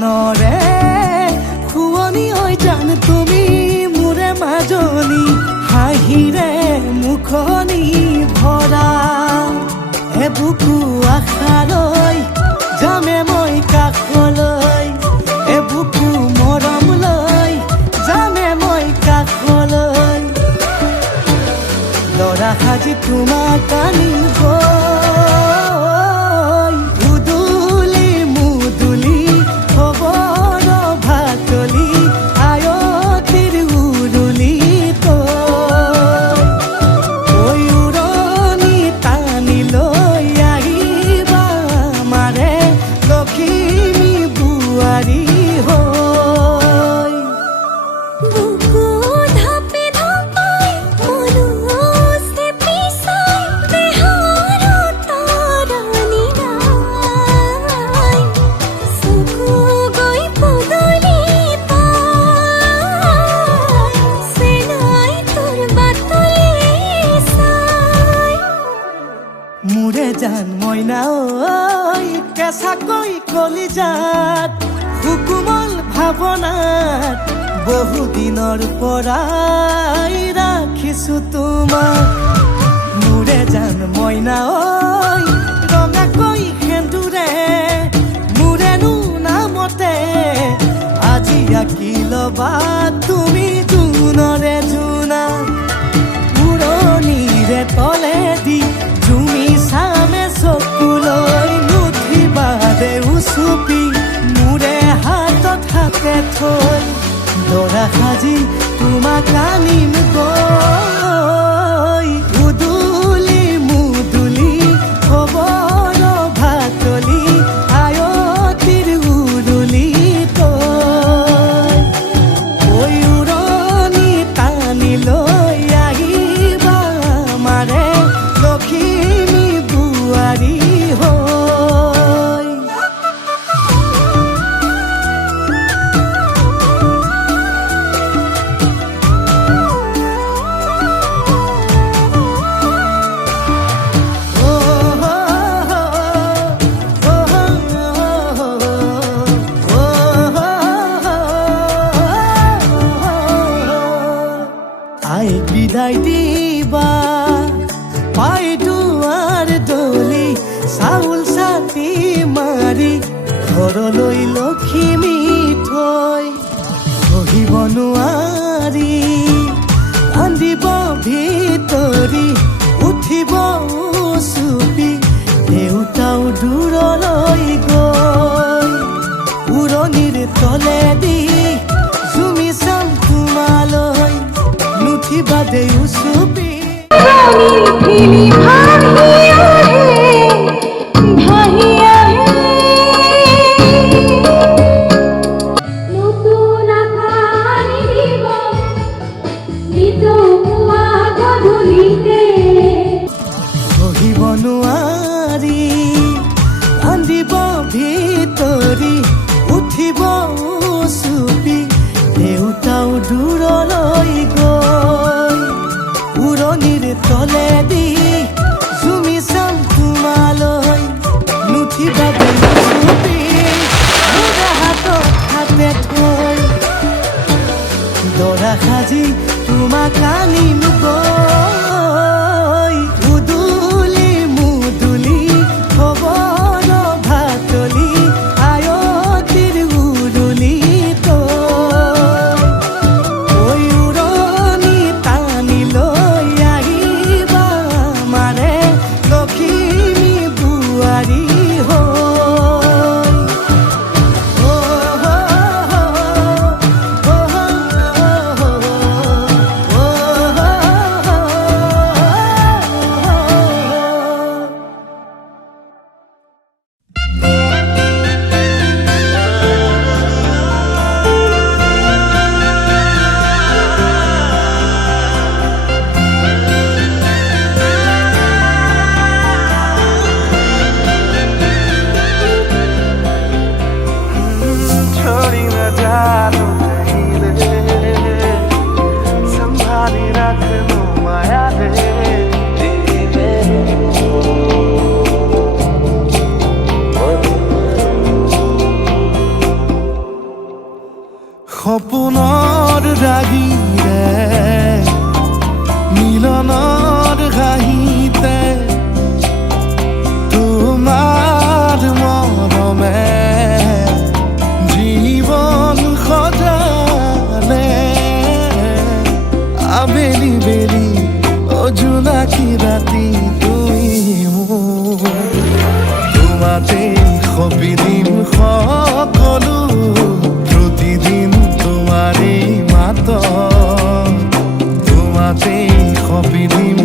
মনৰে শুৱনি হৈ জান তুমি মোৰে মাজনী হাঁহিৰে মুখনি ভৰা এবুকু আশালৈ যামে মই কাষলৈ এবুকু মৰম লৈ যামে মই কাষলৈ লৰা সাজি তোমাক আনিম উদুলি মুদুলি খবৰ ভাতলি আয়তিৰ উৰুলি তই উৰণি টানি লৈ আহিবা মাৰে লখিমী বোৱাৰী হৈ মোৰে জান মইনা ঐ কেঁচাকৈ কলিজাত সুকুমল ভাৱনাত বহুদিনৰ পৰাই ৰাখিছো তোমাক মোৰে জান মইনা ঐ ৰঙাকৈ সেন্দুৰে মোৰেনো নামতে আজি আঁকি ল'বা তুমি জোনৰে জোনা উৰণিৰে তলেদি তুমি চামে চকুলৈ নুঠিবা দে উচুপি মোৰে হাতত হাতে থৈ দৰা সাজি তোমাক আনিম গৈ উদুলি মুদুলি খবৰ ভাতলি আয়তিৰ উৰুলি তই ঐ উৰণি টানি লৈ আহিবা মাৰে লখিমী বোৱাৰী হৈ আই বিদায় দিবা পাই দুৱাৰ দলি চাউল চাটি মাৰি ঘৰলৈ লখিমী থৈ সহিব নোৱাৰি কান্দিব ভিতৰি উঠিব চুপি দেউতাও দূৰলৈ গৈ উৰণিৰ তলেদি জুমি চাম তোমালৈ নুঠিবা দে উচুপি সহিব নোৱাৰি কান্দিব ভিতৰি উঠিব চুপি দেউতাও দূৰলৈ গৈ উৰণিৰ তলেদি জুমি চাম তোমালৈ নুঠিবা দে উচুপি মোৰে হাতত হাতে থৈ দৰা সাজি তোমাক আনিম গৈ উদুলি মুদুলি খবৰ ভাতলি আয়তিৰ উৰুলি তই উৰণি টানি লৈ আহিবা মাৰে লখিমী বোৱাৰী হৈ বেলি বেলি অ জোনাকী ৰাতি তুমি মোৰ তোমাতে সপিদিম সকলো প্ৰতিদিন তোমাৰেই মাত তোমাতে সপিদিম